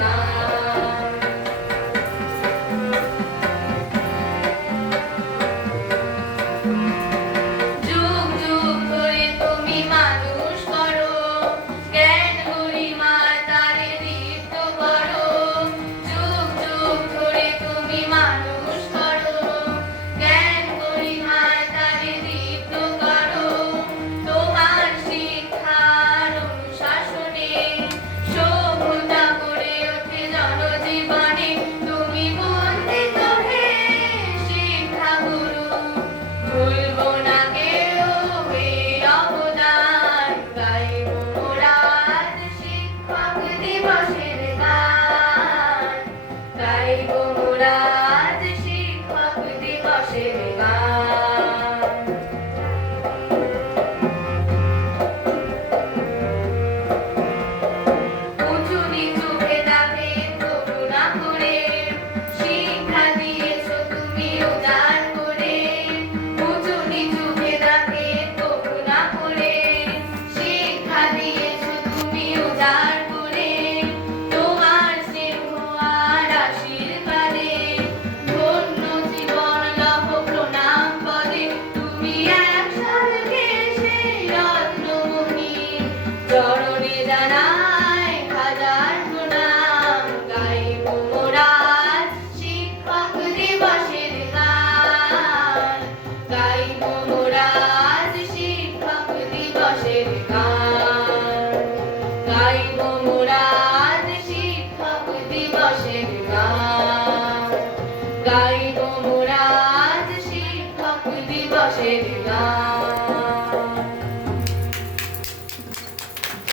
গান। যুগ যুগ ধরে তুমি মানুষ করো, জ্ঞান গরিমা তারে দীপ্ত করো। যুগ যুগ ধরে তুমি মানুষ করো, জ্ঞান গরিমা তারে দীপ্ত করো। তোমার শিক্ষার অনুশাসনে সভ্যতা গড়ে ওঠে জনজীবনে। তুমি বন্দিত হে শিক্ষা গুরু, ভুলবো না কেউ এই অবদান। গাইব মোরা আজ শিক্ষক দিবসের গান, গাইব মোরা আজ শিক্ষক দিবসের গান। উঁচু নিচু ভেদাভেদ তবু না করে শিক্ষা দিয়েছো তুমি উদার করে। উঁচু নিচু ভেদাভেদ তবু না করে শিক্ষা দিয়েছো তুমি উদার করে। তোমার স্নেহ আর আশীর্বাদে ধন্য জীবন লহ প্রণাম পদে। তুমি এক স্বর্গে সেই রত্নমণি, চরণে জানাই হাজার প্রণাম। গাইব মোরা আজ শিক্ষক দিবসের গান, গাইব মোরা আজ শিক্ষক দিবসের গান, গাইব মোরা আজ শিক্ষক দিবসের গান।